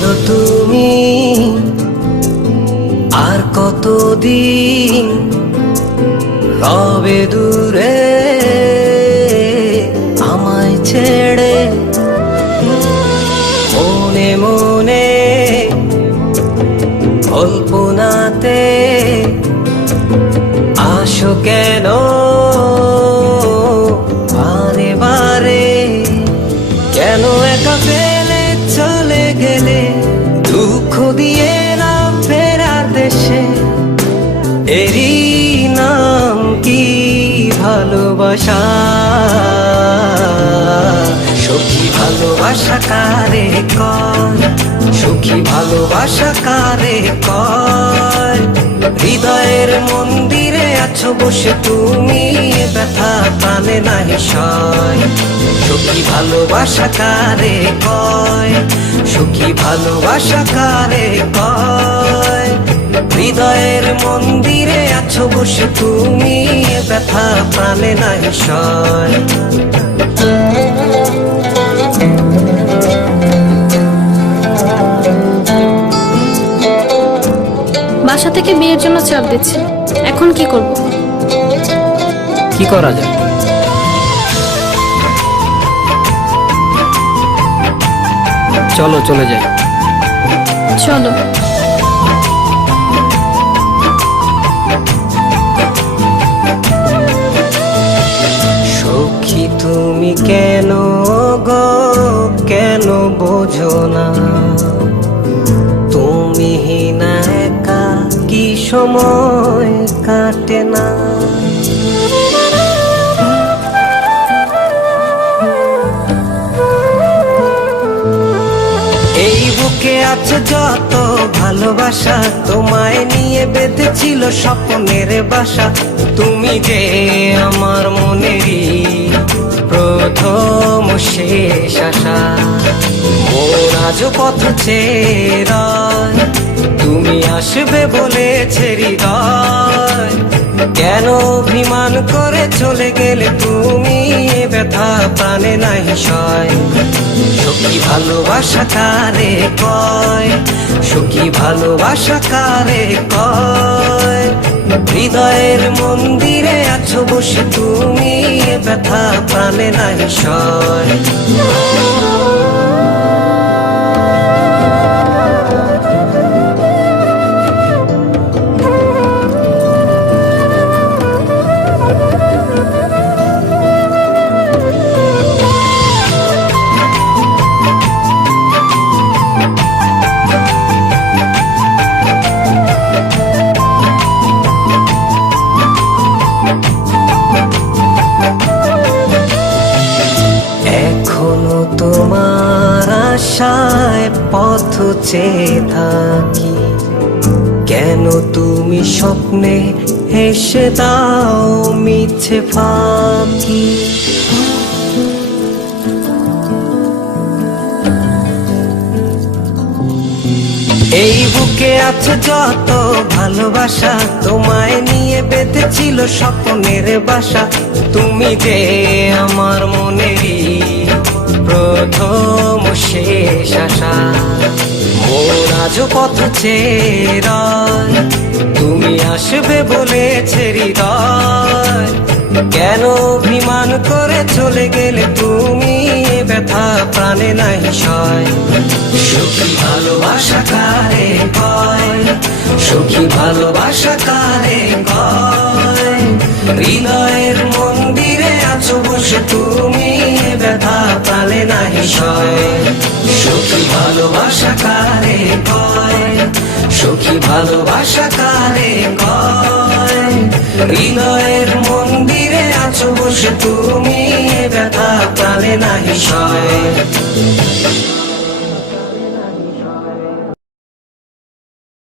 বলো তুমি আর কতদিন রবে দূরে আমায় ছেড়ে? মনে মনে কল্পনাতে আসো কেন বারে বারে? কেন একা ফেলে চলে গেলে দুঃখ দিয়ে না ফেরার দেশে? এরই নাম কি ভালোবাসা? সখী ভালোবাসা কারে কয়? সখী ভালোবাসা কারে কয়? হৃদয়ের মন্দিরে আছো বসে তুমি, ব্যথা প্রাণে নাহি সয়। সখী ভালোবাসা কারে কয়? সখী ভালোবাসা কারে কয়? হৃদয়ের মন্দিরে আছো বসে তুমি, ব্যথা প্রাণে নাহি সয়। বাসা থেকে বিয়ের জন্য চাপ দিচ্ছে, এখন কি করব? কি করা যায়? চলো চলে যাই। চলো। সখী তুমি কেন গো, কেন বোঝো না? তুমি না একা কি সময় কাটে না? এই বুকে আছে যত ভালোবাসা, তোমায় নিয়ে বেঁধেছিল স্বপ্নের বাসা। তুমি যে আমার মনেরই প্রথম শেষ আশা। মন আজ পথ চেয়ে রয়, তুমি আসবে বলেছে হৃদয়। কেন অভিমান করে চলে গেলে তুমি, ব্যথা প্রাণে নাহি সয়। সখী ভালোবাসা কারে কয়? সখী ভালোবাসা কারে কয়? হৃদয়ের মন্দিরে আছো বসে তুমি, ব্যথা প্রাণে নাহি সয়। এখনো তোমার আশায় পথ চেয়ে থাকি, কেন তুমি স্বপ্নে হেসে দাও মিছে ফাঁকি? এই বুকে আছে যত ভালোবাসা, তোমায় নিয়ে বেঁধেছিল স্বপ্নের বাসা। তুমি যে আমার মনেরই প্রথম শেষ আশা। মন আজ পথ চেয়ে রয়, তুমি আসবে বলেছে হৃদয়। কেন অভিমান করে চলে গেলে তুমি, ব্যথা প্রাণে নাহি সয়। সখী ভালোবাসা কারে কয়? সখী ভালোবাসা কারে কয়? হৃদয়ের মন্দিরে আছো বসে তুমি, ব্যথা প্রাণে নাহি সয়। সখী ভালোবাসা কারে কয়? সখী ভালোবাসা কারে কয়? হৃদয়ের মন্দিরে আছো বসে তুমি, ব্যথা প্রাণে নাহি সয়।